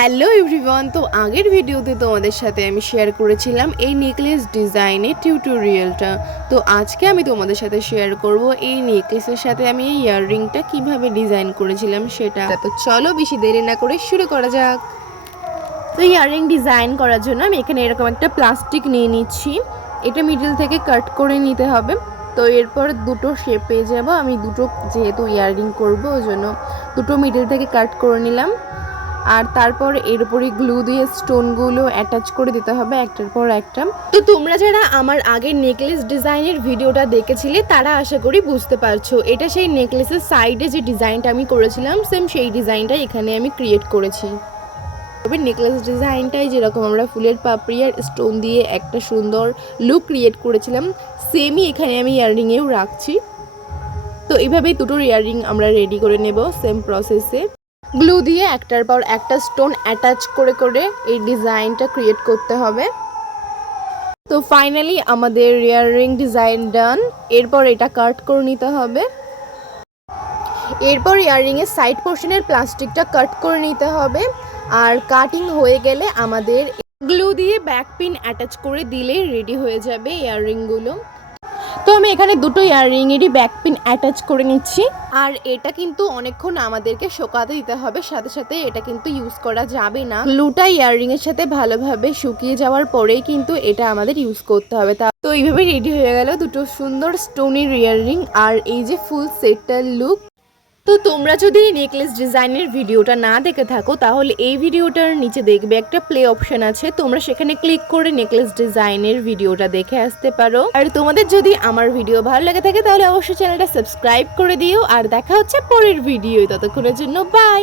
Hello everyone, তো আগের ভিডিওতে তোমাদের সাথে আমি শেয়ার করেছিলাম এই নেকলেস ডিজাইনের টিউটোরিয়ালটা। তো আজকে আমি তোমাদের সাথে শেয়ার করব এই নেকলেসের সাথে আমি এই ইয়াররিংটা কিভাবে ডিজাইন করেছিলাম সেটা। তো চলো বেশি দেরি না করে শুরু করা যাক। তো ইয়াররিং ডিজাইন করার জন্য আমি এখানে এরকম একটা প্লাস্টিক নিয়ে নিচ্ছি। এটা মিডল থেকে কাট করে নিতে হবে। তো এরপর দুটো শেপ পেয়ে যাব। আমি দুটো যেহেতু ইয়াররিং করবো ওই জন্য দুটো মিডল থেকে কাট করে নিলাম। আর তারপর এর উপরে গ্লু দিয়ে স্টোনগুলো অ্যাটাচ করে দিতে হবে একটার পর একটা। তো তোমরা যারা আমার আগের নেকলেস ডিজাইনের ভিডিওটা দেখেছিলে তারা আশা করি বুঝতে পারছো, এটা সেই নেকলেসের সাইডে যে ডিজাইনটা আমি করেছিলাম সেম সেই ডিজাইনটাই এখানে আমি ক্রিয়েট করেছি। তবে নেকলেস ডিজাইনটাই যেরকম আমরা ফুলের পাপড়ি আর স্টোন দিয়ে একটা সুন্দর লুক ক্রিয়েট করেছিলাম সেমই এখানে আমি ইয়াররিংয়েও রাখছি। তো এইভাবেই দুটোর ইয়াররিং আমরা রেডি করে নেব সেম প্রসেসে। গ্লু দিয়ে একটার পর একটা স্টোন অ্যাটাচ করে করে এই ডিজাইনটা ক্রিয়েট করতে হবে। তো ফাইনালি আমাদের ইয়াররিং ডিজাইন ডান। এরপর এটা কাট করে নিতে হবে। এরপর ইয়াররিংয়ের সাইড পোর্শনের প্লাস্টিকটা কাট করে নিতে হবে। আর কাটিং হয়ে গেলে আমাদের গ্লু দিয়ে ব্যাক পিন অ্যাটাচ করে দিলে রেডি হয়ে যাবে ইয়াররিংগুলো। তো আমি এখানে দুটো ইয়াররিংয়েরই ব্যাক পিন অ্যাটাচ করে নিচ্ছি। আর এটা কিন্তু অনেকক্ষণ আমাদেরকে শুকাতে দিতে হবে, সাথে সাথে এটা কিন্তু ইউজ করা যাবে না। গ্লুটা ইয়াররিংয়ের সাথে ভালোভাবে শুকিয়ে যাওয়ার পরেই কিন্তু এটা আমাদের ইউজ করতে হবে। তো এইভাবে রেডি হয়ে গেল দুটো সুন্দর স্টোনের ইয়াররিং আর এই যে ফুল সেটটার লুক। তো তোমরা যদি নেকলেস ডিজাইনের ভিডিওটা না দেখে থাকো তাহলে এই ভিডিওটার নিচে দেখবে একটা প্লে অপশন আছে, তোমরা সেখানে ক্লিক করে নেকলেস ডিজাইনের ভিডিওটা দেখে আসতে পারো। আর তোমাদের যদি আমার ভিডিও ভালো লাগে থাকে তাহলে অবশ্যই চ্যানেলটা সাবস্ক্রাইব করে দিও। আর দেখা হচ্ছে পরের ভিডিও, ততক্ষণের জন্য বাই।